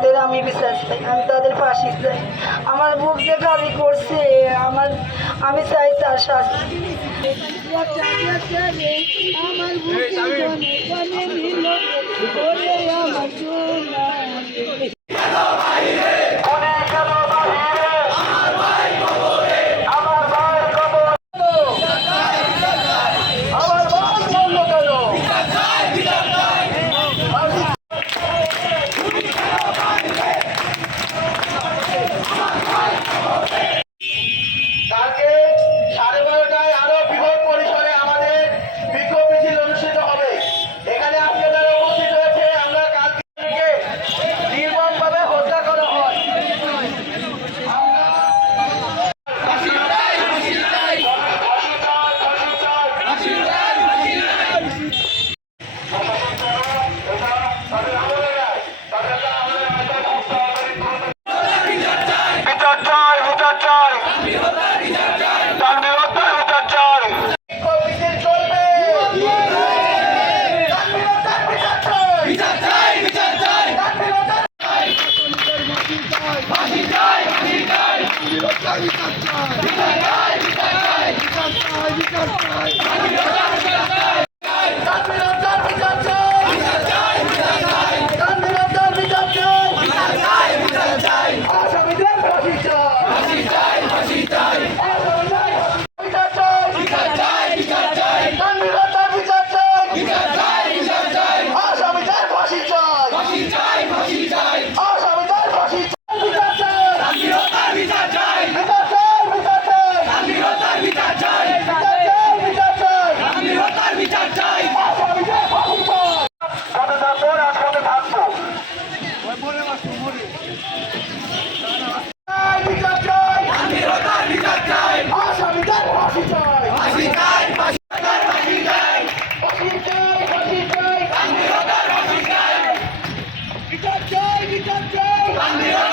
তাদের আমি বিচার চাই আমি তাদের পাশে চাই। আমার বুক যে গালি করছে আমার আমি চাই তার শাস্তি। আমার বিকাশ চাই বিকাশ চাই বিকাশ চাই Bandera!